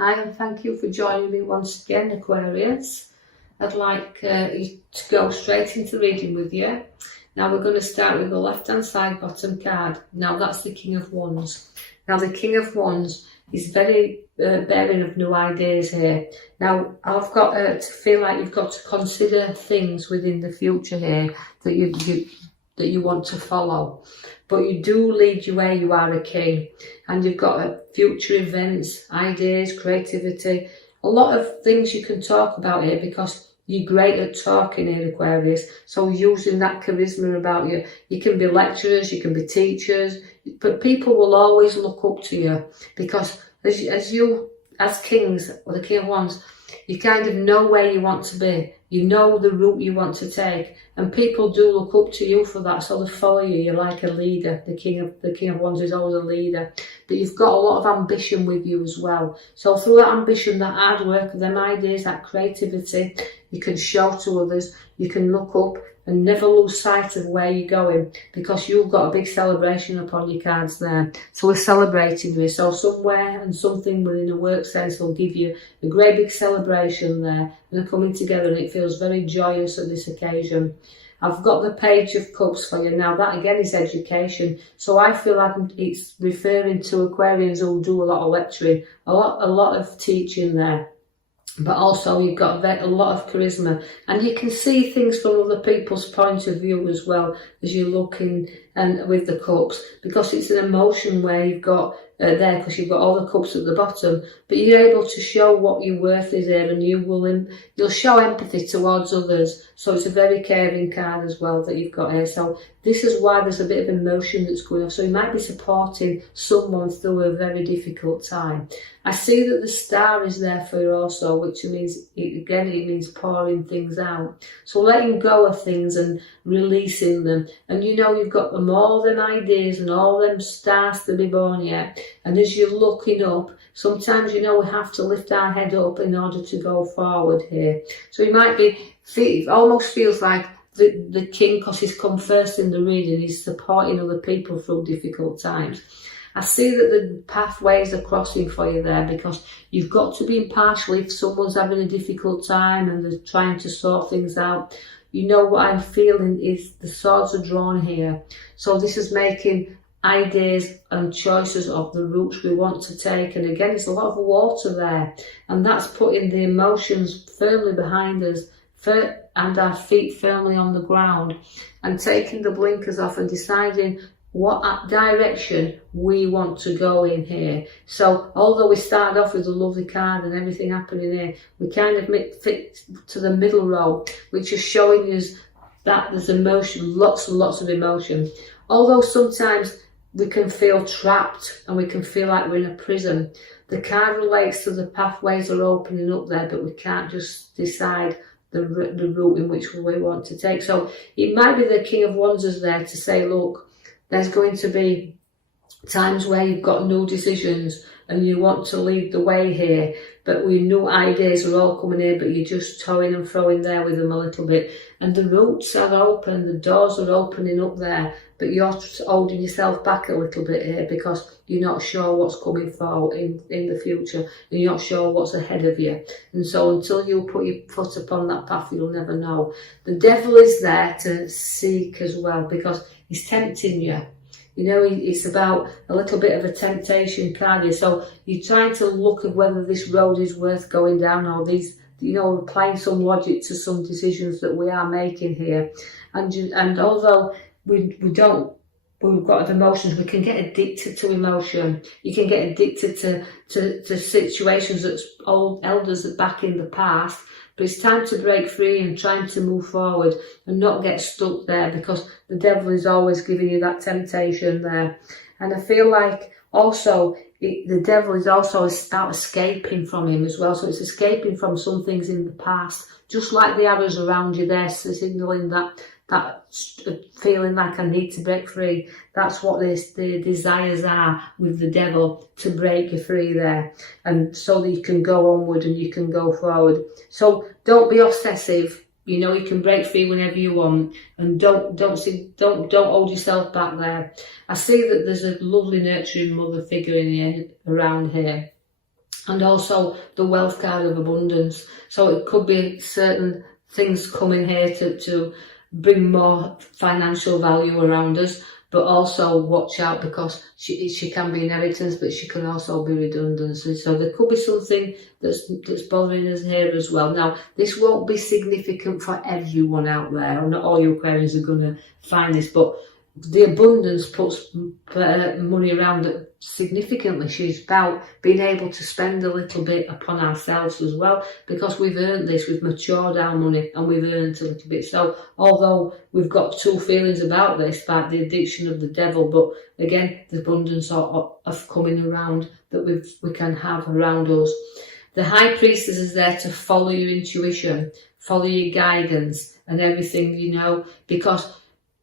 Hi, and thank you for joining me once again, Aquarius. I'd like you to go straight into reading with you. Now we're going to start with the left-hand side bottom card. Now that's the King of Wands. Now the King of Wands is very bearing of new ideas here. Now I've got to feel like you've got to consider things within the future here that you want to follow. But you do lead you where you are a king, and you've got future events, ideas, creativity, a lot of things you can talk about here because you're great at talking here, Aquarius. So using that charisma about you, you can be lecturers, you can be teachers, but people will always look up to you because as kings, or the King of Wands, you kind of know where you want to be. You know the route you want to take, and people do look up to you for that, so they follow you. You're like a leader. The King of Wands is always a leader, but you've got a lot of ambition with you as well. So through that ambition, that hard work, them ideas, that creativity, you can show to others. You can look up and never lose sight of where you're going, because you've got a big celebration upon your cards there. So we're celebrating you. So somewhere and something within a work sense will give you a great big celebration there, and they're coming together, and it feels very joyous at this occasion. I've got the Page of Cups for you. Now that again is education. So I feel like it's referring to Aquarians who do a lot of lecturing, a lot of teaching there. But also you've got a lot of charisma, and you can see things from other people's point of view as well as you're looking and with the cups, because it's an emotion where you've got there, because you've got all the cups at the bottom, but you're able to show what your worth is there, and you'll show empathy towards others. So it's a very caring card as well that you've got here. So this is why there's a bit of emotion that's going on. So you might be supporting someone through a very difficult time. I see that the Star is there for you also, which means, it means pouring things out. So letting go of things and releasing them. And you know you've got all them ideas and all them stars to be born yet. And as you're looking up, sometimes we have to lift our head up in order to go forward here. So you might it almost feels like the king, because he's come first in the reading, he's supporting other people through difficult times. I see that the pathways are crossing for you there, because you've got to be impartial if someone's having a difficult time and they're trying to sort things out. You know what I'm feeling is the swords are drawn here. So this is making ideas and choices of the routes we want to take. And again, it's a lot of water there. And that's putting the emotions firmly behind us and our feet firmly on the ground, and taking the blinkers off and deciding what direction we want to go in here. So although we started off with a lovely card and everything happening here, we kind of fit to the middle row, which is showing us that there's emotion, lots and lots of emotion. Although sometimes we can feel trapped and we can feel like we're in a prison, the card relates to the pathways are opening up there, but we can't just decide the route in which we want to take. So it might be the King of Wands is there to say, look, there's going to be times where you've got new decisions and you want to lead the way here, but with new ideas are all coming in, but you're just toing and throwing there with them a little bit. And the routes are open, the doors are opening up there, but you're holding yourself back a little bit here because you're not sure what's coming forward in the future, and you're not sure what's ahead of you. And so until you put your foot upon that path, you'll never know. The devil is there to seek as well, because he's tempting you. It's about a little bit of a temptation card here. So you're trying to look at whether this road is worth going down, or applying some logic to some decisions that we are making here. And although we've got emotions, we can get addicted to emotion. You can get addicted to situations that old elders are back in the past. But it's time to break free and trying to move forward and not get stuck there, because the devil is always giving you that temptation there. And I feel like also the devil is also about escaping from him as well. So it's escaping from some things in the past, just like the arrows around you there, signaling that feeling like I need to break free. That's what the desires are with the devil, to break you free there, and so that you can go onward and you can go forward. So don't be obsessive. You can break free whenever you want, and don't hold yourself back there. I see that there's a lovely nurturing mother figure around here. and also the wealth card of abundance. So it could be certain things coming here to bring more financial value around us, but also watch out because she can be inheritance, but she can also be redundancy. So there could be something that's bothering us here as well. Now, this won't be significant for everyone out there. Not all you Aquarians are going to find this, but the abundance puts money around it significantly. She's about being able to spend a little bit upon ourselves as well, because we've earned this, we've matured our money and we've earned a little bit. So although we've got two feelings about this, about the addiction of the devil, but again, the abundance of coming around that we can have around us. The High Priestess is there to follow your intuition, follow your guidance and everything, you know, because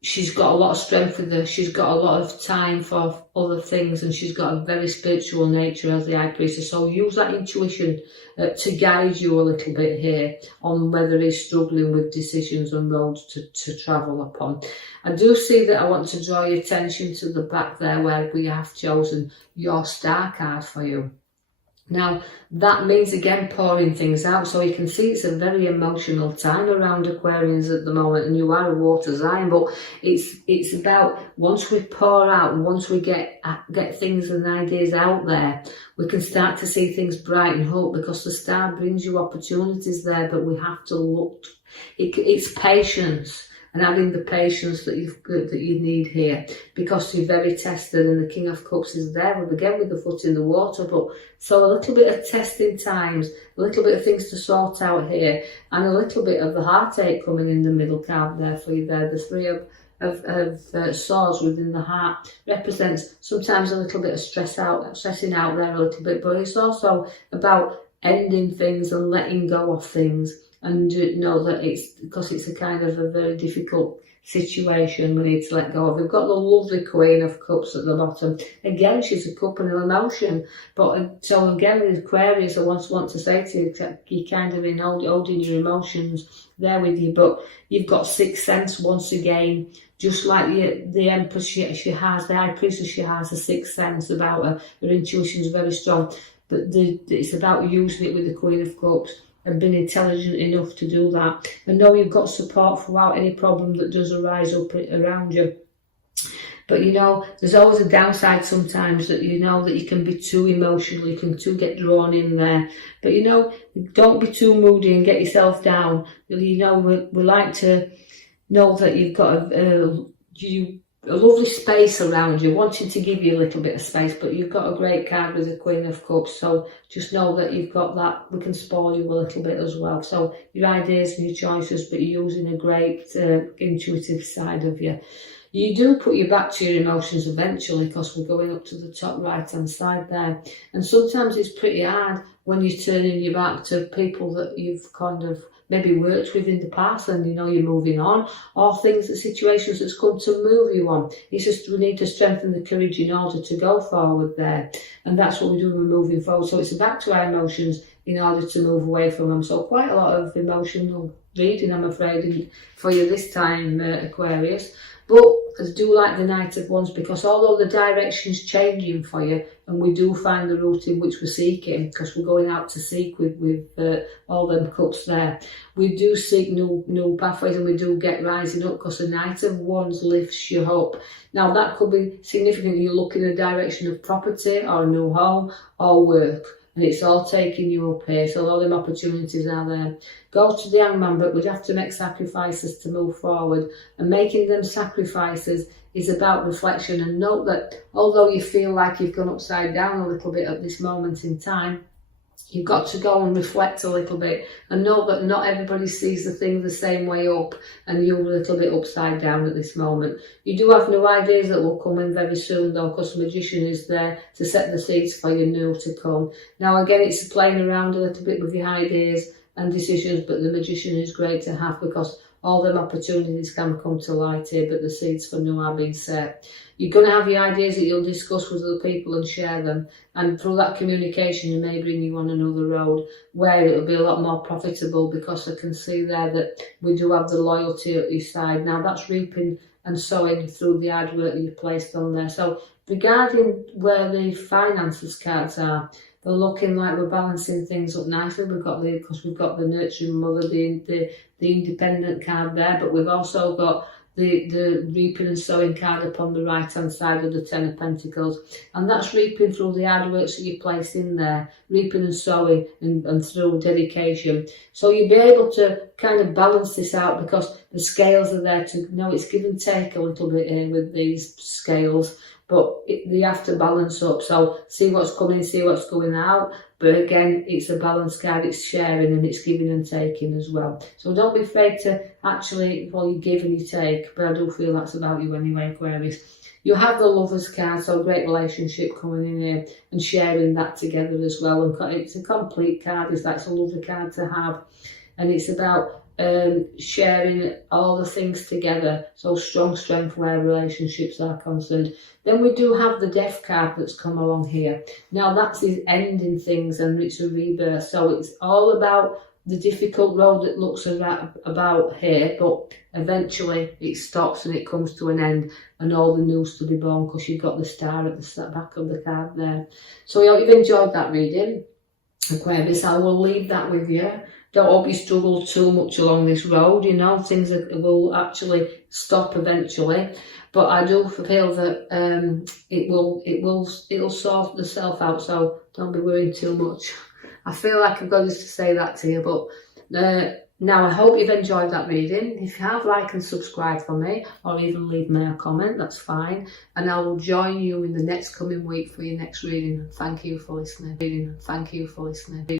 she's got a lot of strength with her. She's got a lot of time for other things, and she's got a very spiritual nature as the High Priestess. So use that intuition to guide you a little bit here on whether he's struggling with decisions and roads to travel upon. I do see that I want to draw your attention to the back there where we have chosen your star card for you. Now, that means, again, pouring things out. So you can see it's a very emotional time around Aquarians at the moment, and you are a water sign, but it's about once we pour out, once we get things and ideas out there, we can start to see things brighten up, because the star brings you opportunities there, but we have to look. It's patience. And having the patience that you need here, because you're very tested, and the King of Cups is there, again with the foot in the water. But so a little bit of testing times, a little bit of things to sort out here, and a little bit of the heartache coming in the middle card there for you there. The Three of Swords within the heart represents sometimes a little bit of stressing out there a little bit, but it's also about ending things and letting go of things. And know that it's because it's a kind of a very difficult situation we need to let go of. We've got the lovely Queen of Cups at the bottom. Again, she's a cup and an emotion. But so again, with Aquarius, I want to say to you, you're kind of in holding your emotions there with you. But you've got sixth sense once again, just like the Empress she has, the High Priestess, she has a sixth sense about her. Her intuition is very strong. But it's about using it with the Queen of Cups and being intelligent enough to do that, and know you've got support throughout any problem that does arise up around you. But you know, there's always a downside sometimes, that you know that you can be too emotional, you can too get drawn in there. But you know, don't be too moody and get yourself down. You know, we like to know that you've got a lovely space around you, wanting to give you a little bit of space, but you've got a great card with the Queen of Cups, so just know that you've got that. We can spoil you a little bit as well. So your ideas and your choices, but you're using a great intuitive side of you. You do put your back to your emotions eventually, because we're going up to the top right hand side there, and sometimes it's pretty hard when you're turning your back to people that you've kind of maybe worked with in the past, and you know you're moving on, or things, the situations that's come to move you on. It's just we need to strengthen the courage in order to go forward there, and that's what we're doing. We're moving forward, so it's back to our emotions in order to move away from them. So quite a lot of emotional reading, I'm afraid, for you this time, Aquarius. But I do like the Knight of Wands, because although the direction's changing for you, and we do find the route in which we're seeking, because we're going out to seek with all them cups there, we do seek new pathways, and we do get rising up, because the Knight of Wands lifts you up. Now that could be significant. You look in the direction of property or a new home or work, and it's all taking you up here. So all them opportunities are there. Go to the Hangman, but we'd have to make sacrifices to move forward. And making them sacrifices is about reflection. And note that although you feel like you've gone upside down a little bit at this moment in time, you've got to go and reflect a little bit, and know that not everybody sees the thing the same way up, and you're a little bit upside down at this moment. You do have new ideas that will come in very soon though, because the Magician is there to set the seeds for your new to come. Now again, it's playing around a little bit with your ideas and decisions, but the Magician is great to have, because all them opportunities can come to light here, but the seeds for new are being set. You're going to have your ideas that you'll discuss with other people and share them, and through that communication it may bring you on another road where it'll be a lot more profitable, because I can see there that we do have the loyalty at your side. Now that's reaping and sowing through the hard work that you've placed on there. So regarding where the finances cards are, we're looking like we're balancing things up nicely. Because we've got the nurturing mother, the independent card there, but we've also got the reaping and sowing card upon the right hand side of the Ten of Pentacles, and that's reaping through the hard work that you place in there, reaping and sowing, and through dedication. So you'll be able to kind of balance this out, because the scales are there to know it's give and take a little bit here with these scales, but they have to balance up. So see what's coming, see what's going out. But again, it's a balance card, it's sharing and it's giving and taking as well. So don't be afraid to actually, well, you give and you take, but I do feel that's about you anyway, Aquarius. You have the Lovers card, so great relationship coming in here and sharing that together as well. And it's a complete card, it's a lovely card to have. And it's about sharing all the things together, so strong strength where relationships are concerned. Then we do have the Death card that's come along here. Now that's his ending things, and it's a rebirth, so it's all about the difficult road that looks about here, but eventually it stops and it comes to an end, and all the news to be born, because you've got the star at the back of the card there. So I hope you've enjoyed that reading, Aquarius. I will leave that with you. Don't hope you struggle too much along this road, you know, things will actually stop eventually. But I do feel that it'll sort itself out, so don't be worrying too much. I feel like I've got just to say that to you, but now I hope you've enjoyed that reading. If you have, like and subscribe for me, or even leave me a comment, that's fine. And I will join you in the next coming week for your next reading. Thank you for listening. Thank you for listening.